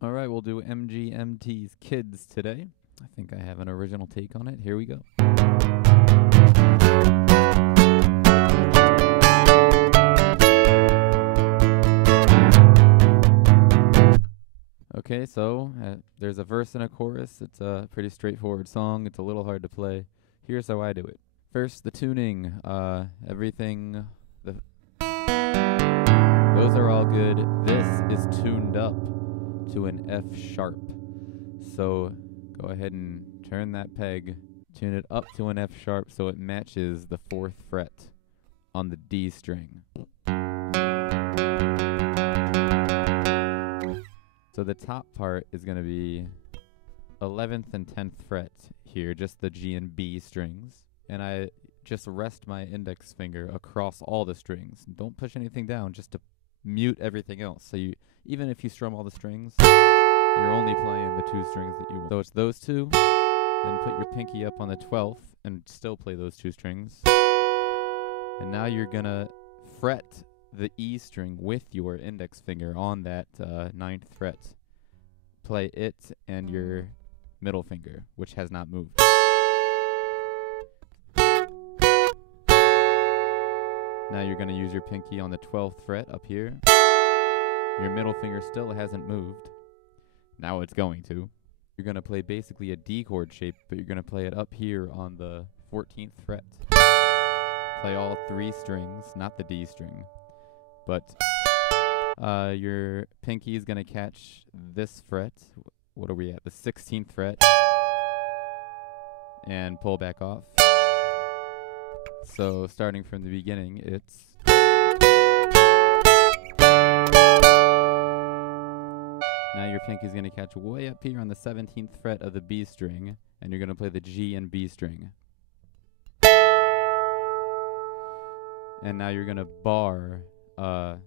All right, we'll do MGMT's Kids today. I think I have an original take on it. Here we go. Okay, so there's a verse and a chorus. It's a pretty straightforward song. It's a little hard to play. Here's how I do it. First, the tuning. Everything. Those are all good. This is tuned up to an F sharp. So go ahead and turn that peg, tune it up to an F sharp so it matches the 4th fret on the D string. So the top part is going to be 11th and 10th fret here, just the G and B strings. And I just rest my index finger across all the strings. Don't push anything down, just to mute everything else. So you, even if you strum all the strings, you're only playing the 2 strings that you want. So it's those 2, then put your pinky up on the 12th and still play those 2 strings. And now you're gonna fret the E string with your index finger on that 9th fret. Play it and your middle finger, which has not moved. Now you're going to use your pinky on the 12th fret up here. Your middle finger still hasn't moved. Now it's going to. You're going to play basically a D chord shape, but you're going to play it up here on the 14th fret. Play all 3 strings, not the D string. But your pinky is going to catch this fret. What are we at? The 16th fret. And pull back off. So starting from the beginning, it's now your pinky is going to catch way up here on the 17th fret of the B string, and you're going to play the G and B string. And now you're going to bar the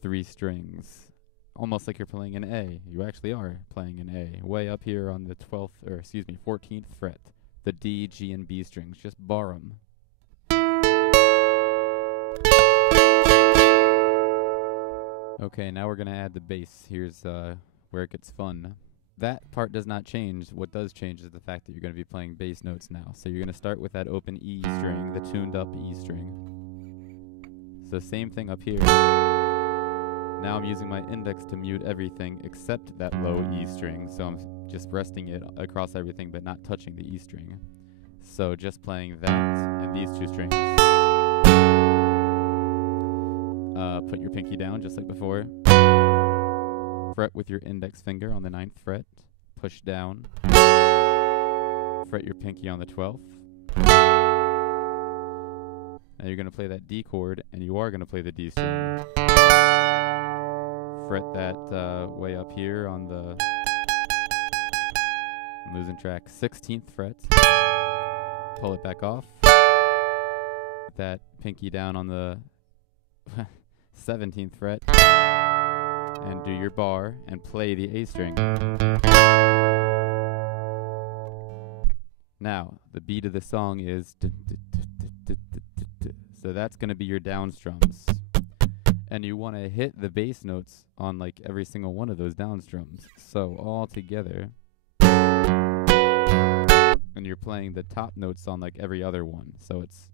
3 strings, almost like you're playing an A. You actually are playing an A, way up here on the 14th fret. The D, G, and B strings, just bar them. Okay, now we're going to add the bass. Here's where it gets fun. That part does not change. What does change is the fact that you're going to be playing bass notes now. So you're going to start with that open E string, the tuned up E string. So same thing up here. Now I'm using my index to mute everything except that low E string. So I'm just resting it across everything but not touching the E string. So just playing that and these 2 strings. Put your pinky down just like before. Fret with your index finger on the 9th fret. Push down. Fret your pinky on the 12th. Now you're going to play that D chord, and you are going to play the D string. Fret that way up here on the, I'm losing track, 16th fret. Pull it back off. Put that pinky down on the 17th fret. And do your bar and play the A string. Now, the beat of the song is so that's going to be your down strums. And you want to hit the bass notes on like every single one of those down strums. So all together. And you're playing the top notes on like every other one. So it's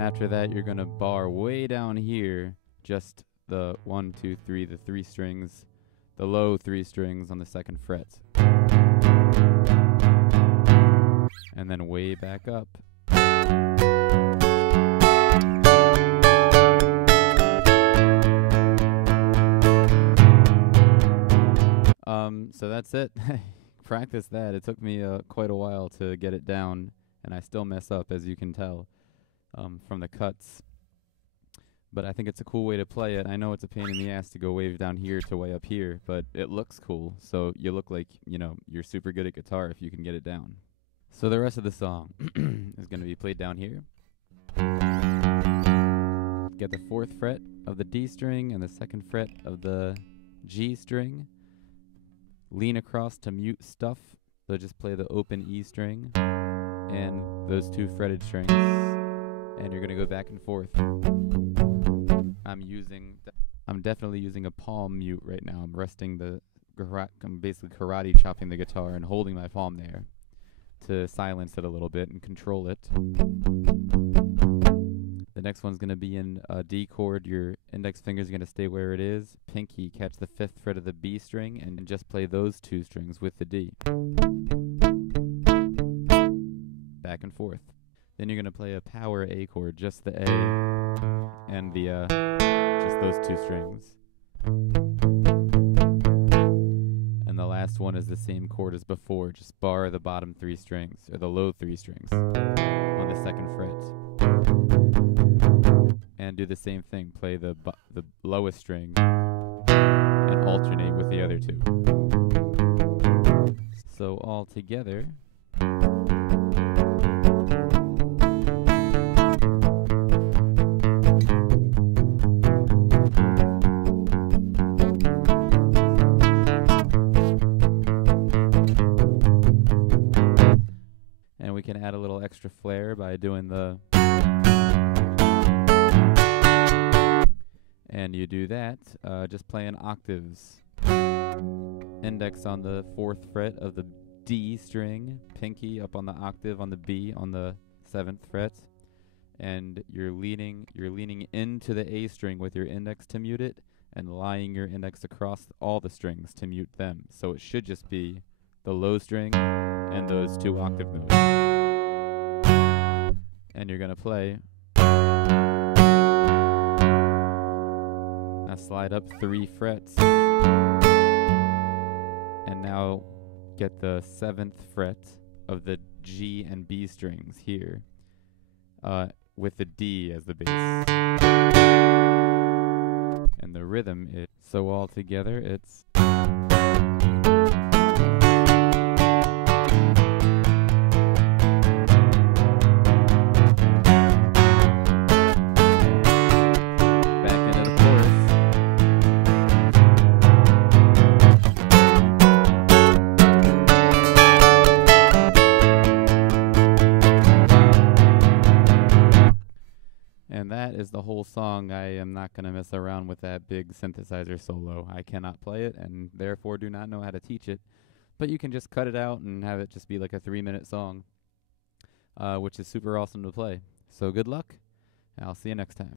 after that, you're going to bar way down here, just the 1, 2, 3, the 3 strings, the low 3 strings on the 2nd fret. And then way back up. So that's it. Practice that. It took me quite a while to get it down, and I still mess up, as you can tell. From the cuts, but I think it's a cool way to play it. I know it's a pain in the ass to go way down here to way up here, but it looks cool, so you look like, you know, you're super good at guitar if you can get it down. So the rest of the song is going to be played down here. Get the 4th fret of the D string and the 2nd fret of the G string. Lean across to mute stuff, so just play the open E string. and those 2 fretted strings, and you're gonna go back and forth. I'm definitely using a palm mute right now. I'm resting I'm basically karate chopping the guitar and holding my palm there to silence it a little bit and control it. The next one's going to be in a D chord. Your index finger's going to stay where it is. Pinky, catch the 5th fret of the B string and just play those 2 strings with the D. Back and forth. Then you're going to play a power A chord, just the A and the just those 2 strings. And the last one is the same chord as before, just bar the bottom 3 strings, or the low 3 strings, on the 2nd fret. And do the same thing, play the lowest string, and alternate with the other 2. So all together... we can add a little extra flair by doing the... And you do that, just playing octaves. Index on the 4th fret of the D string, pinky up on the octave on the B on the 7th fret, and you're leaning into the A string with your index to mute it, and lying your index across all the strings to mute them. So it should just be the low string and those 2 octave notes. And you're gonna play. Now slide up 3 frets. And now get the 7th fret of the G and B strings here, with the D as the bass. And the rhythm is, so all together it's... And that is the whole song. I am not going to mess around with that big synthesizer solo. I cannot play it, and therefore do not know how to teach it. But you can just cut it out and have it just be like a 3-minute song, which is super awesome to play. So good luck, and I'll see you next time.